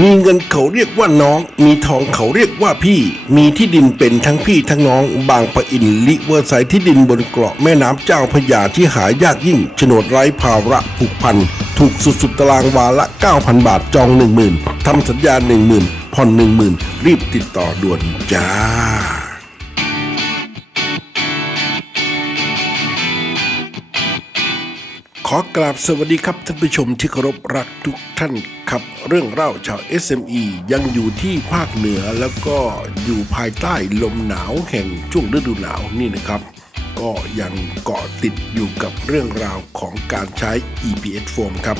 มีเงินเขาเรียกว่าน้อง มีทองเขาเรียกว่าพี่ มีที่ดินเป็นทั้งพี่ทั้งน้อง บางปะอินลิเวอร์ไซต์ที่ดินบนเกาะแม่น้ำเจ้าพระยาที่หายากยิ่งโฉนดไร้ภาระผูกพัน ถูกสุดๆตารางวาละ 9,000 บาทจอง 10,000ทำสัญญา 10,000 ผ่อน 10,000 รีบติดต่อด่วนจ้าขอกราบสวัสดีครับท่านผู้ชมที่เคารพรักทุกท่าน ครับ เรื่องเล่าชาว SME ยังอยู่ที่ภาคเหนือแล้วก็อยู่ภายใต้ลมหนาวแห่งช่วงฤดูหนาวนี่นะครับ ก็ยังเกาะติดอยู่กับเรื่องราวของการใช้ EPS Foam ครับ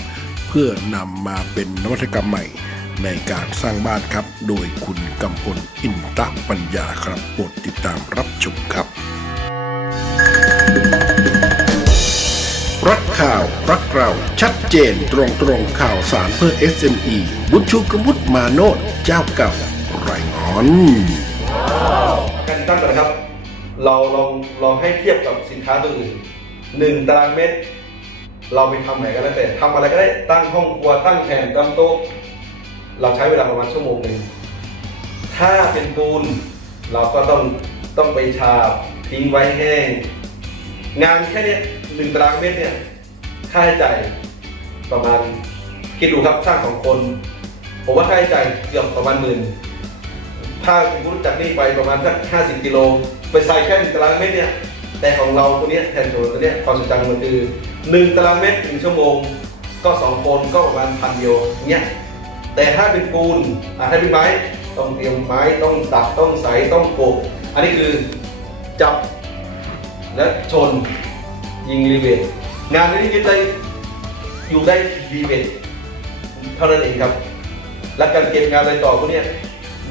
เพื่อนำมาเป็นนวัตกรรมใหม่ในการสร้างบ้านครับ โดยคุณกำพลอินตะปัญญาครับโปรดติดตามรับชมครับ ข่าวรักเราชัดเจนตรงตรงข่าวสารเพื่อ SME บุญชูกมุตมาโนดเจ้าเก่าไรงอนการตั้งก่นนะครับ เราลองลองให้เทียบกับสินค้าตัวอื่นหนึ่งตารางเมตร เราไปทำไหนก็ได้แต่ทำอะไรก็ได้ตั้งห้องครัวตั้งแผนตั้งโต๊ะเราใช้เวลาประมาณชั่วโมงหนึ่งถ้าเป็นปูนเราก็ต้องต้องไปฉาบทิ้งไว้แห้ง งานแค่นี้หนึ่งตารางเมตรเนี่ย ค่าใช้จ่ายประมาณคิดดูครับช่างของคน ผมว่าค่าใช้จ่ายเกือบประมาณหมื่นถ้าสมมติจากนี่ไปประมาณสัก50กิโลไปใส่แค่หนึ่งตารางเมตรเนี่ยแต่ของเราตัวเนี้ยแทนโซนตัวเนี้ยความสนใจมันคือ1ตารางเมตรหนึ่งชั่วโมง ก็2คนก็ประมาณพันเดียวเนี้ยแต่ถ้าเป็นปูนอะถ้าเป็นไม้ต้องเตรียมไม้ต้องตัดต้องใส่ต้องโปะอันนี้คือจับและชนยิงรีเวท งานนี้ยึดได้อยู่ได้รีเวทเท่านั้นเองครับ และการเก็บงานอะไรต่อพวกนี้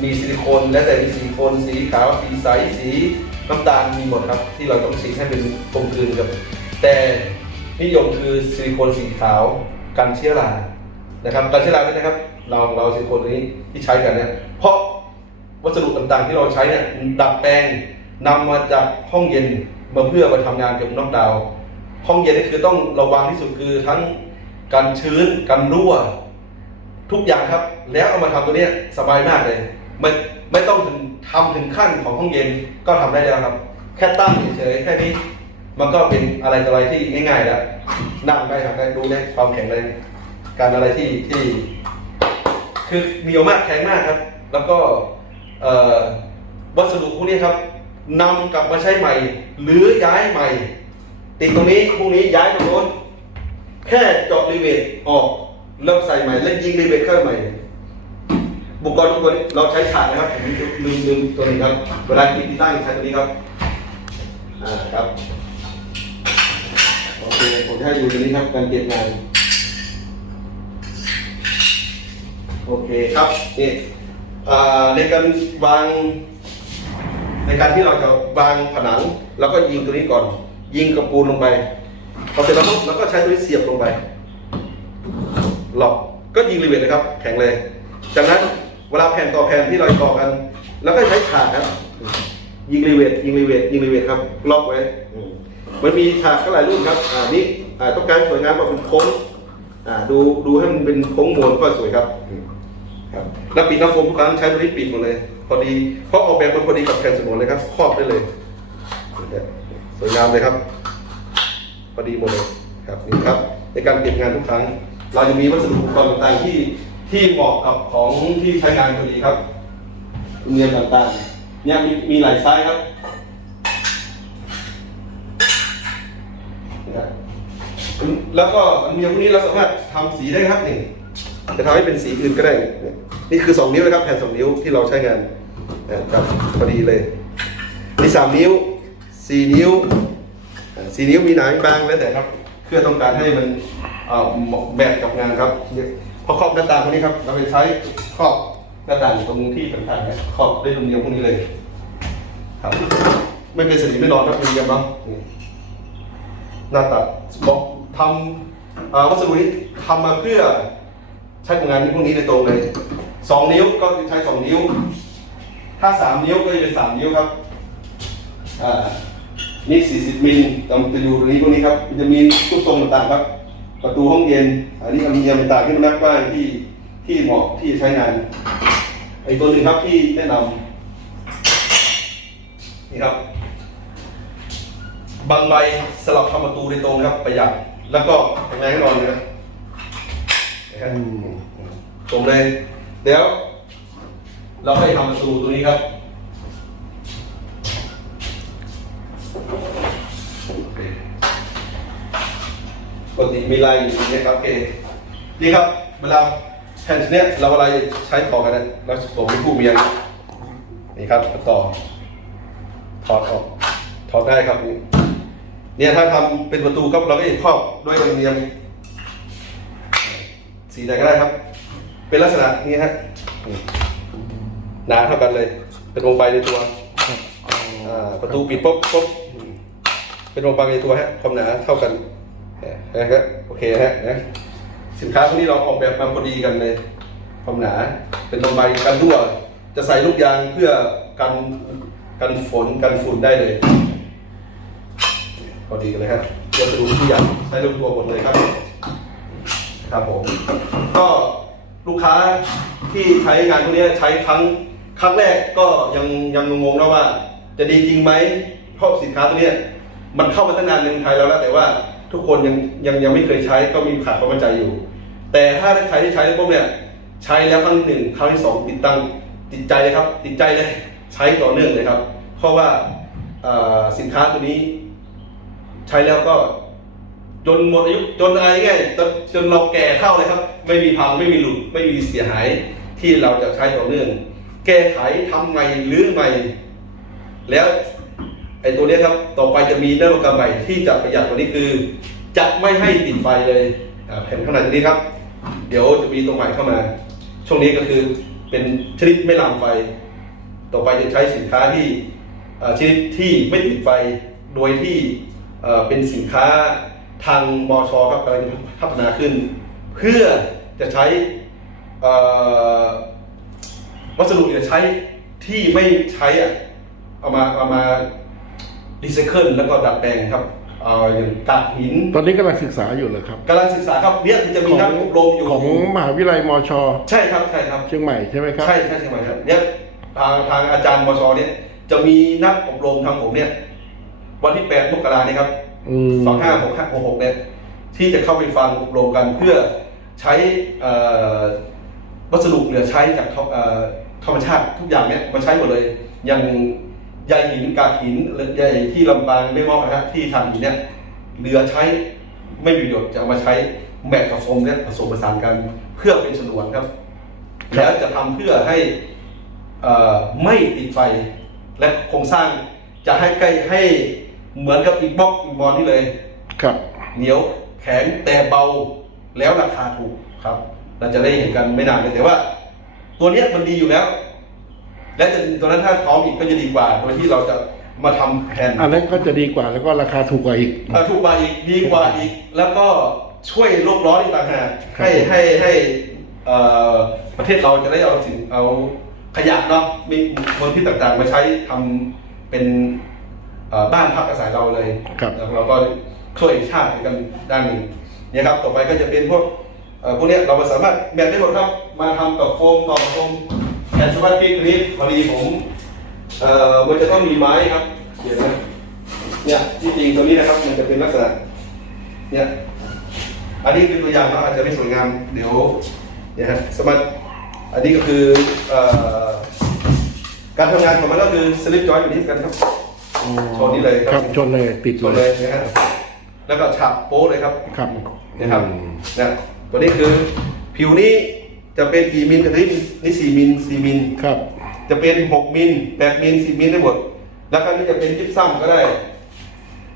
มีซิลิโคนและแต่มีซิลิโคนสีขาวสีใสสีน้ำตาลมีหมดครับ ที่เราต้องฉีดให้เป็นกลมกลืนกับ แต่นิยมคือซิลิโคนสีขาวกันเชื้อรานะครับกันเชื้อราเนี่ยนะครับ เราเราซิลิโคนนี้ที่ใช้กันเนี่ยเพราะวัสดุต่างๆที่เราใช้เนี่ยดัดแปลงนำมาจากห้องเย็นมาเพื่อมาทำงานเกี่ยวกับน็อกดาวน์ ห้องเย็นนี่คือต้องระวังที่สุดคือทั้งกันชื้นกันรั่ว ทุกอย่างครับ แล้วเอามาทำตัวเนี้ยสบายมากเลย ไม่ไม่ต้องถึงทำถึงขั้นของห้องเย็นก็ทำได้แล้วครับ แค่ตั้งเฉยๆแค่นี้มันก็เป็นอะไรต่ออะไรที่ง่ายๆแล้วนั่งได้ทำได้รู้ได้ความแข็งแรงการอะไรที่ที่คือเหนียวมากแข็งมากครับ แล้วก็วัสดุพวกนี้ครับนำกลับมาใช้ใหม่ หรือย้ายใหม่ ติดตรงนี้พวกนี้ย้ายตรงโน้น แค่เจาะรีเวทออกแล้วใส่ใหม่แล้วยิงรีเวทเข้าใหม่บุกรทุกตัวนี้เราใช้ฉากนะครับผมลืมลืมตัวนี้ครับเวลาติดตั้งใช้ตัวนี้ครับอ่าครับโอเคผมให้ดูตัวนี้ครับการเก็บงานโอเคครับนี่อ่าในการวางในการที่เราจะวางผนัง แล้วก็ยิงตัวนี้ก่อน ยิงกระปูนลงไปพอเสร็จแล้วปุ๊บเราก็ใช้ตัวนี้เสียบลงไป หลอกก็ยิงรีเวทนะครับ แข็งเลย จากนั้นเวลาแผ่นต่อแผ่นที่เราต่อกัน แล้วก็ใช้ฉากครับ ยิงรีเวทยิงรีเวทยิงรีเวทครับ ล็อกไว้ มันมีฉากก็หลายรุ่นครับ อ่านี่อ่าต้องการสวยงามก็เป็นโค้งอ่าดูดูให้มันเป็นโค้งมนก็สวยครับครับแล้วปิดน้ำโฟมทุกครั้งใช้ตัวนี้ปิดหมดเลย พอดีเพราะออกแบบมันพอดีกับแผ่นสมุนเลยครับครอบได้เลย วยงามเลยครับพอดีหมดเลยครับนี่ครับ ในการเก็บงานทุกครั้ง เราจะมีวัสดุอุปกรณ์ต่างๆที่ที่เหมาะกับของที่ใช้งานพอดีครับเงียนต่างๆ เนี่ยมีมีหลายไซส์ครับนะครับแล้วก็มันมีพวกนี้เราสามารถทำสีได้ครับนี่จะทำให้เป็นสีอื่นก็ได้เนี่ยนี่คือ 2 นิ้วนะครับ แผ่น2นิ้วที่เราใช้งานนะครับพอดีเลยนี่3นิ้ว 4 นิ้วสีนิ้วมีหนาบางแล้วแต่ครับเพื่อต้องการให้มันเหมาะแบบกับงานครับพอครอบหน้าต่างพวกนี้ครับ เราไปใช้ครอบหน้าต่างตรงที่ต่างๆนะครอบได้วยลูกเดียวพวกนี้เลย ครับ ไม่เป็นสนิมไม่ร้อนครับเป็นเยี่ยมเนาะหน้าตัดบอกทำอ่อวัสดุนี้ทำมาเพื่อใช้กับงานนี้พวกนี้โดยตรงเลยสองนิ้วก็จะใช้สองนิ้ว ถ้าสามนิ้วก็จะเป็นสามนิ้วครับอ่า นี่40มิลตำจะอยู่ตรงนี้พวกนี้ครับมันจะมีทุกทรงต่างๆครับ ประตูห้องเย็น อันนี้อลูมิเนียมต่างๆที่มันนักกว้างที่ที่เหมาะที่จะใช้งานไอ้ตัวหนึ่งครับที่แนะนำนี่ครับบางใบสลับทำประตูโดยตรงครับประหยัดแล้วก็แข็งแรงแน่นอนนะครับนะครับตรงเลยเดี๋ยว เราให้ทำประตูตัวนี้ครับ ติมีลายอยู่ตรงนี้ครับโอเคนี่ครับเวลาแผ่นเนี้ยเราเวลาใช้ต่อกันนะเราสวมเป็นคู่เมียงนี่ครับต่อถอดออกถอดได้ครับนี่เนี่ยถ้าทำเป็นประตูก็เราก็จะครอบด้วยอลูมิเนียมสีใดก็ได้ครับ เป็นลักษณะนี้ฮะหนาเท่ากันเลย เป็นวงใบในตัวประตูปิดปุ๊บปุ๊บอืมเป็นวงใบในตัวฮะความหนาเท่ากัน นะครับโอเคฮะนะสินค้าพวกนี้เราออกแบบมาพอดีกันเลยความหนา เป็นวงใบกันรั่ว จะใส่ลูกยางเพื่อกันกันฝนกันฝุ่นได้เลย พอดีกันเลยครับเดี๋ยวจะดูทุกอย่างใช้ลูกตัวหมดเลยครับ ครับผม ก็ลูกค้าที่ใช้งานพวกนี้ใช้ครั้งครั้งแรกก็ยังยังงงๆนะว่า จะดีจริงไหมเพราะสินค้าตัวนี้มันเข้ามาตั้งนานในไทยแล้วแล้วแต่ว่า ทุกคนยังยังยังไม่เคยใช้ก็มีขาดความมั่นใจอยู่ แต่ถ้าใครที่ใช้พวกเนี้ยใช้แล้วครั้งที่หนึ่งครั้งที่สองติดตั้งติดใจเลยครับ ติดใจเลยใช้ต่อเนื่องเลยครับ เพราะว่าสินค้าตัวนี้ ใช้แล้วก็จนหมดอายุจนอะไรง่ายจนจนเราแก่เข้าเลยครับ ไม่มีพังไม่มีหลุดไม่มีเสียหายที่เราจะใช้ต่อเนื่อง แก้ไขทำใหม่หรือใหม่ แล้ว ไอ้ตัวเนี้ยครับต่อไปจะมีนวัตกรรมใหม่ที่จะประหยัดกว่านี้คือ จะไม่ให้ติดไฟเลยแผ่นข้างในตัวนี้ครับ เดี๋ยวจะมีตัวใหม่เข้ามา ช่วงนี้ก็คือเป็นชนิดไม่ลามไฟ ต่อไปจะใช้สินค้าที่ชนิดที่ไม่ติดไฟโดยที่เป็นสินค้าทางมอชครับกำลังจะพัฒนาขึ้น เพื่อจะใช้วัสดุเหลือใช้ที่ไม่ใช้อะเอามาเอามา รีไซเคิลแล้วก็ดัดแปลงครับเอ่ออย่างกากหินตอนนี้กำลังศึกษาอยู่เลยครับกำลังศึกษาครับเนี่ยมันจะมีนักอบรมอยู่ของมหาวิทยาลัยมชใช่ครับใช่ครับ เชียงใหม่ใช่ไหมครับใช่ใช่ใช่ไหมครับเนี่ยทางทางอาจารย์มชเนี่ย จะมีนักอบรมทางผมเนี่ย วันที่8มกราเนี่ยครับอืมสองห้าหกห้าหกเนี่ยที่จะเข้าไปฟังอบรมกันเพื่อใช้เอ่อวัสดุเหลือใช้จากธรรมเอ่อธรรมชาติทุกอย่างเนี่ยมาใช้หมดเลยอย่าง ใยหินกากหินหรือใยที่ลำปางไม่มอกนะฮะที่ทำหินเนี่ยเหลือใช้ไม่มีประโยชน์จะเอามาใช้แมทกับโฟมเนี่ยผสมผสานกันเพื่อเป็นฉนวนครับ แล้วจะทำเพื่อให้เอ่อไม่ติดไฟ และโครงสร้างจะให้ใกล้ให้เหมือนกับอีกบล็อกอีกบอลนี่เลย ครับ เหนียวแข็งแต่เบาแล้วราคาถูกครับ เราจะได้เห็นกันไม่นานเลยแต่ว่า ตัวเนี้ยมันดีอยู่แล้ว และจะตัวนั้นถ้าพร้อมอีกก็จะดีกว่า โดยที่เราจะมาทำแผ่นอันนั้นก็จะดีกว่าแล้วก็ราคาถูกกว่าอีกเอ่อถูกกว่าอีกดีกว่าอีก แล้วก็ช่วยโลกร้อนอีกต่างหากครับให้ให้ให้เอ่อประเทศเราจะได้เอาสิ่งเอาขยะเนาะมีมลพิษต่างๆ มาใช้ทำเป็นเอ่อบ้านพักอาศัยเราเลยครับแล้วเราก็ช่วยชาติกันด้านหนึ่งเนี่ยครับ ต่อไปก็จะเป็นพวกเอ่อพวกเนี้ยเราสามารถแบ่งได้หมดครับ มาทำกับโฟมต่อโฟม แผ่นสมาร์ทฟิกนี้พอดีผมเอ่อมันจะต้องมีไม้ครับเดี๋ยวนะเนี่ยที่จริงตัวนี้นะครับ มันจะเป็นลักษณะเนี่ยอันนี้คือตัวอย่างเนาะอาจจะไม่สวยงามเดี๋ยวเนี่ยฮะสมาร์ทอันนี้ก็คือเอ่อการทำงานของมันก็คือสลิปจอยแบบนี้กันครับโชว์นี่เลยครับครับชนเลยติดชนเลเลยยนะฮะแล้วก็ฉาบโป๊เลยครับ ครับนะครับอืมนะตัวนี้คือผิวนี้ จะเป็นกี่มิลกันนี่นี่สี่มิลสี่มิลครับ จะเป็นหกมิลแปดมิลสิบมิลได้หมด แล้วก็นี่จะเป็นยิปซัมก็ได้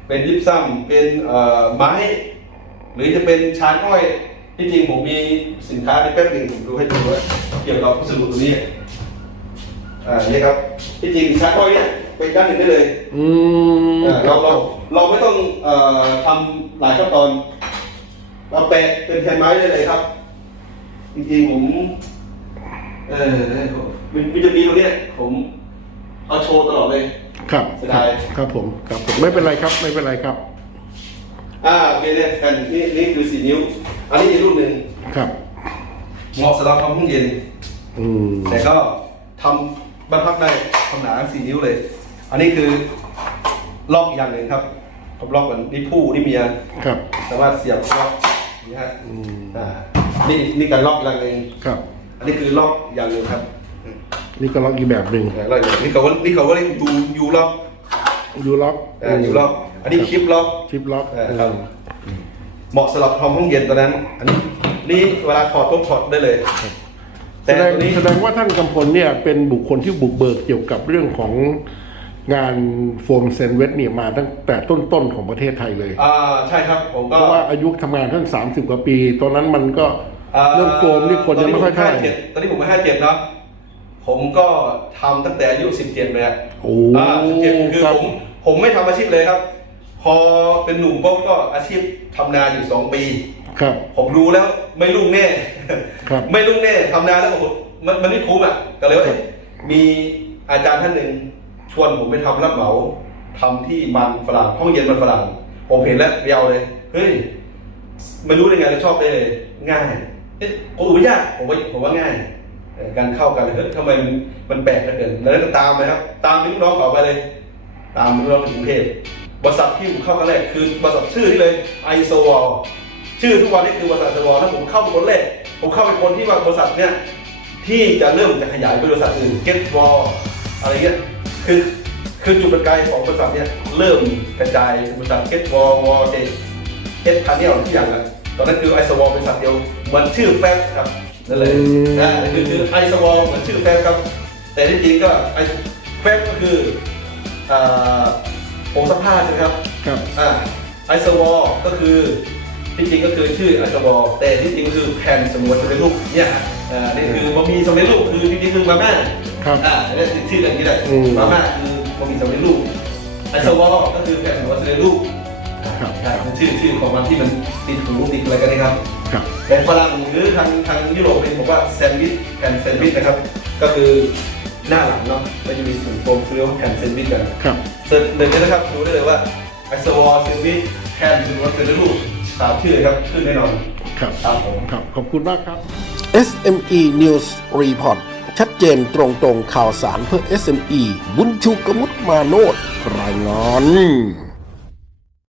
เป็นยิปซัมเป็นเอ่อไม้ หรือจะเป็นชานอ้อยที่จริงผมมีสินค้าในแป๊บหนึ่งผมดูให้ดูว่าเกี่ยวกับวัสดุตัวนี้อ่านี่ครับที่จริงชานอ้อยเนี่ยเป็นด้านหนึ่งได้เลย อืมเอ่อเราเราเราไม่ต้องเอ่อทำหลายขั้นตอน เราแปะเป็นแผ่นไม้ได้เลยครับ จริงๆผม เออมันมันจะมีตรงเนี้ยผมเอาโชว์ตลอดเลย ครับ เสียดาย ครับผม ครับผม ไม่เป็นไรครับ ไม่เป็นไรครับ อ่าโอเคเนี่ยแผ่นนี่นี่คือสี่นิ้ว อันนี้อีกรูปหนึ่งครับ เหมาะสำหรับทำห้องเย็น อืม แต่ก็ทำบรรพับได้ทำหนาสี่นิ้วเลย อันนี้คือล็อกอย่างหนึ่งครับผมล็อกเหมือนนี่ผู้นี่เมีย ครับ สามารถเสียบล็อกนี่ฮะ อืม อ่า นี่นี่การล็อกอย่างหนึ่งครับ อันนี้คือล็อกอย่างหนึ่งครับนี่ก็ล็อกอีกแบบหนึ่งอ่าล็อกอย่างหนึ่งนี่เขาว่านี่เขาว่าเรียกยูยูล็อกยูล็อกอ่ายูล็อก อันนี้คลิปล็อก ชิปล็อกอ่าครับ เหมาะสำหรับทำห้องเย็นตอนนั้น อันนี้นี่เวลาถอดปุ๊บถอดได้เลย แสแต่ดงตัวนี้ แสดงว่าท่านกำพลเนี่ยเป็นบุคคลที่บุกเบิกเกี่ยวกับเรื่องของ งานโฟมเซนเวทเนี่ยมาตั้งแต่ต้นๆของประเทศไทยเลย อ่าใช่ครับผมเพก็ราะว่าอายุทำงานท่านสามสิบกว่าปี ตอนนั้นมันก็เรื่องโฟมนี่คนยังไม่ค่อยเท่าไหร่ตอนนี้ผมไม่ห้าเจ็ดเนาะผมก็ทำตั้งแต่อายุสิบเจ็ดเลยอะ โอ้อ่าสิบเจ็ดคือครับผมผมไม่ทำอาชีพเลยครับ พอเป็นหนุ่มปุ๊บก็อาชีพทำนาอยู่สองปี ครับ ผมรู้แล้วไม่รุ่งแน่ ครับ ไม่รุ่งแน่ทำนาแล้วโอ้โหมันมันไม่คุ้มอะก็เลยว่าเอ๊ะมีอาจารย์ท่านหนึ่ง ชวนผมไปทำรับเหมาทำที่มันฝรั่งห้องเย็นมันฝรั่งผมเห็นแล้วเรียวเลย เฮ้ยไม่รู้ได้ไงเลยชอบได้เลย ง่าย เอ๊ะโอ้ยยากผมว่าผมว่าง่ายการเข้ากันเลยเฮ้ยทำไมมันแปลกเหลือเกินแล้วก็ตามไปครับ ตามลูกน้องเขาไปเลย ตามลูกน้องถึงกรุงเทพบริษัทที่ผมเข้าครั้งแรกคือบริษัทชื่อที่เลยไอโซวอลชื่อทุกวันนี้คือบริษัทไอโซวอลถ้าผมเข้าเป็นคนแรกผมเข้าเป็นคนที่ว่าบริษัทเนี้ยที่จะเริ่มจะขยายไปบริษัทอื่นเก็ตวอลอะไรเงี้ย คือคือจุดประกายของบริษัทเนี้ยเริ่มกระจายบริษัทเก็ตวอลวอลเเอสพันเนียทุกอย่างอะตอนนั้นคือไอโซวอลบริษัทเดียวเหมันชื่อแฟบครับนั่นเลยอืมอ่าคือคือไอโซวอลเหมือนชื่อแฟบครับ แต่ที่จริงก็ไอแฟบก็คืออ่าผงซักผ้าใช่ไหมครับครับอ่าไอซวอลก็คือที่จริงก็คือชื่อไอซวอลแต่ที่จริงก็คือแผ่นสมุนสำเร็จรูปเนี่ยฮะอ่านี่คือบะหมี่สำเร็จรูปคือจริงๆคือมาม่า ครับอ่าเนี่ยชื่อกันอย่างนี้แหละอืม มาม่าคือบะหมี่สำเร็จรูปไอซวอลก็คือแผ่นสมุนสำเร็จรูปครับอ่าชื่อชื่อของมันที่มันติดหูติดอะไรกันนะครับ ครับแต่ฝรั่งหรือทางทางยุโรปเป็นบอกว่าแซนด์วิชแผ่นแซนด์วิชนะครับ ก็คือหน้าหลังเนาะมันจะมีถุงโฟมเรียกว่าแผ่นแซนด์วิชกันครับเสิร์ชเดินเลยนะครับดูได้เลยว่าไอโซวอลเซนวิชแคนหรือว่าเป็นรูปตามชื่อเลยครับขึ้นแน่นอนครับครับผม ครับขอบคุณมากครับ SME News Report ชัดเจนตรงตรงข่าวสารเพื่อ SME บุญชูกมุตมาโนดรายงาน